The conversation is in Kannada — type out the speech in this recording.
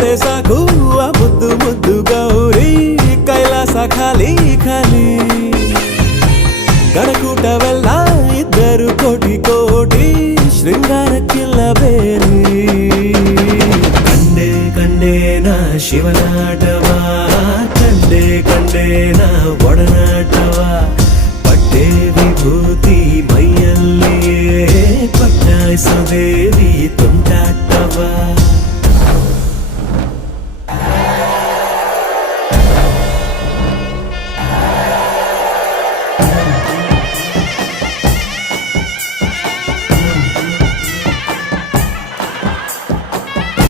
ಬಿಟ್ಟರೆ ಸಾಕು ಆ ಮುದ್ದು ಮುದ್ದು ಗೌರಿ ಕೈಲಾಸ ಖಾಲಿ ಖಾಲಿ ಗಡಕೂಟವೆಲ್ಲ ಇದ್ದರು ಕೋಟಿ ಕೋಟಿ ಶೃಂಗಾರಕ್ಕಿಲ್ಲ ಬೇರೆ ಕಂಡೆ ಕಂಡೇನ ಶಿವನಾಟವ ಕಂಡೆ ಕಂಡೇನ ಒಡನಾಟವ ಪಟ್ಟೆ ವಿಭೂತಿ ಮೈಯಲ್ಲಿಯೇ ಪಟ್ಟಾಯಿಸೋ ದೇವಿ ತುಂಟಾಟವ